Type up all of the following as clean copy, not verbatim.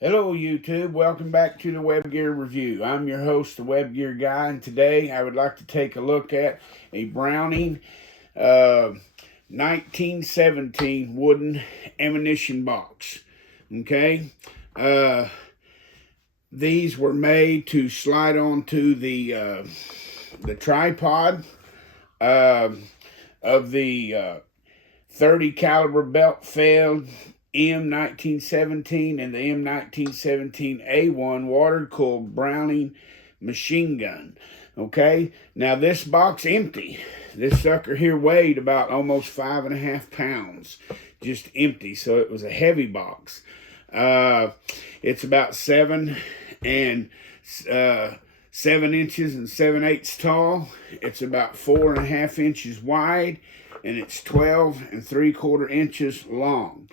Hello YouTube, welcome back to the Web Gear Review. I'm your host, the Web Gear Guy, and today I would like to take a look at a Browning 1917 wooden ammunition box. Okay, these were made to slide onto the tripod of the 30 caliber belt fed M1917 and the M1917A1 water-cooled Browning machine gun. Okay, now this box empty. This sucker here weighed about almost 5.5 pounds, just empty. So it was a heavy box. It's about 7 inches and 7/8 tall. It's about 4.5 inches wide, and it's 12 3/4 inches long.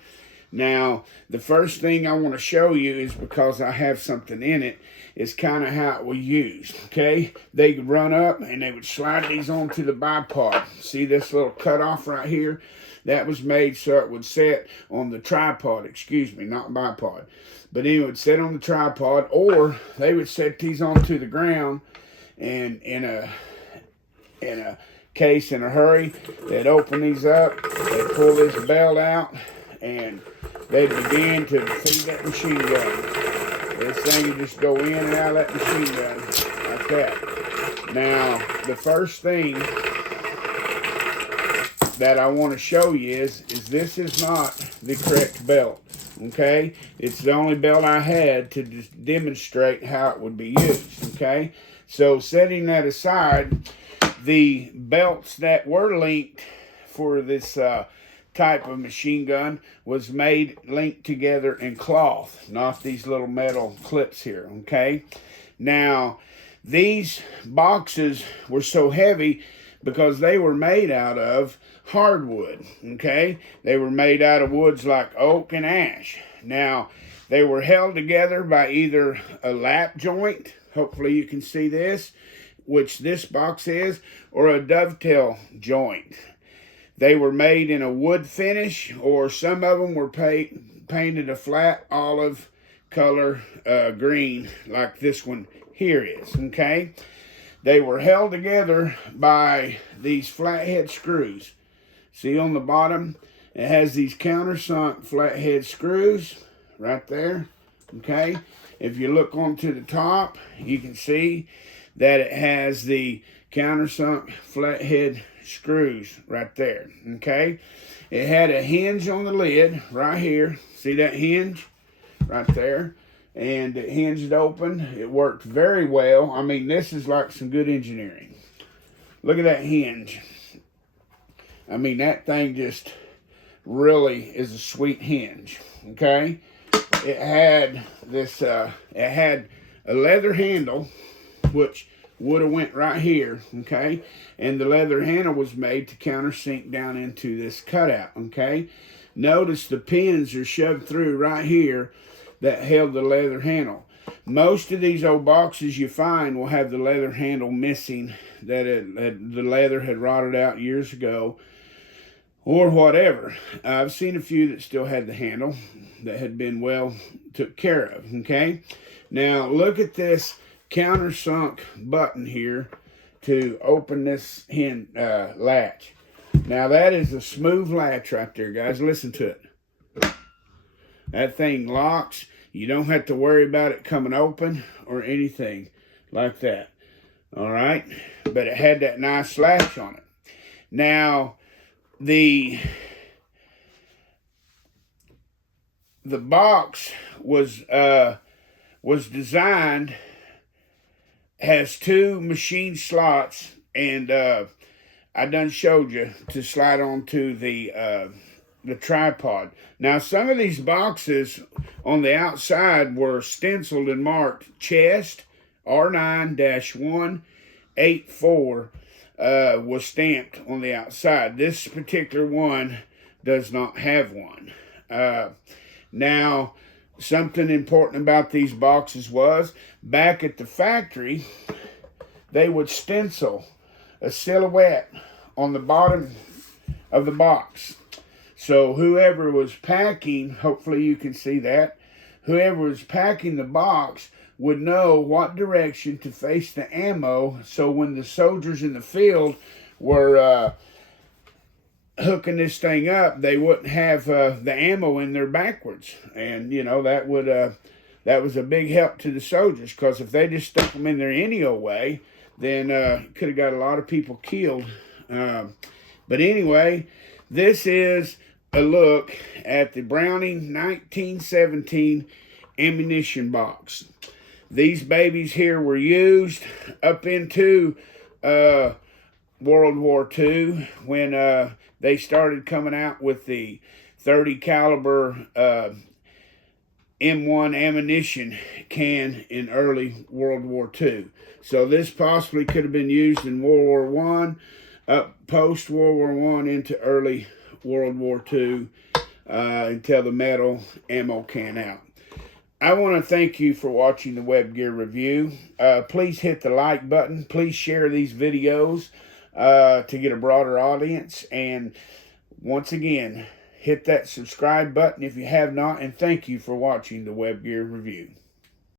Now, the first thing I want to show you is, because I have something in it, is kind of how it was used, okay? They could run up and they would slide these onto the bipod. See this little cutoff right here? That was made so it would set on the tripod, excuse me, not bipod. But it would set on the tripod, or they would set these onto the ground, and in a case in a hurry, they'd open these up, they'd pull this belt out, and they begin to feed that machine gun. This thing would just go in and out of that machine gun like that. Now, the first thing that I want to show you is this is not the correct belt. Okay, it's the only belt I had to just demonstrate how it would be used. Okay, so setting that aside, the belts that were linked for this type of machine gun was made linked together in cloth, not these little metal clips here. Okay, now these boxes were so heavy because they were made out of hardwood. Okay, they were made out of woods like oak and ash. Now they were held together by either a lap joint, hopefully you can see this, which this box is, or a dovetail joint. They were made in a wood finish, or some of them were painted a flat olive color green, like this one here is. Okay, they were held together by these flathead screws. See on the bottom, it has these countersunk flathead screws right there. Okay, if you look onto the top, you can see that it has the countersunk flathead screws right there. Okay, it had a hinge on the lid right here. See that hinge right there? And it hinged open. It worked very well. I mean, this is like some good engineering. Look at that hinge. I mean, that thing just really is a sweet hinge. Okay, it had this it had a leather handle, which would have went right here. Okay, and the leather handle was made to countersink down into this cutout. Okay, notice the pins are shoved through right here that held the leather handle. Most of these old boxes you find will have the leather handle missing, that the leather had rotted out years ago or whatever. I've seen a few that still had the handle that had been well took care of. Okay, now look at this countersunk button here to open this latch. Now that is a smooth latch right there, guys. Listen to it. That thing locks. You don't have to worry about it coming open or anything like that. All right, but it had that nice latch on it. Now the box was designed, has 2 machine slots, and I done showed you to slide onto the tripod. Now some of these boxes on the outside were stenciled and marked chest R9-184 was stamped on the outside. This particular one does not have one. Now, something important about these boxes was, back at the factory, they would stencil a silhouette on the bottom of the box. So whoever was packing, hopefully you can see that, whoever was packing the box would know what direction to face the ammo, so when the soldiers in the field were hooking this thing up, they wouldn't have the ammo in there backwards. And you know, that was a big help to the soldiers, because if they just stuck them in there any old way, then could have got a lot of people killed. But anyway, this is a look at the Browning 1917 ammunition box. These babies here were used up into World War II, when they started coming out with the 30 caliber M1 ammunition can in early World War II. So this possibly could have been used in World War One, up post World War One into early World War II, until the metal ammo can out. I want to thank you for watching the Web Gear review. Please hit the like button. Please share these videos to get a broader audience. And once again, hit that subscribe button if you have not. And thank you for watching the Web Gear review.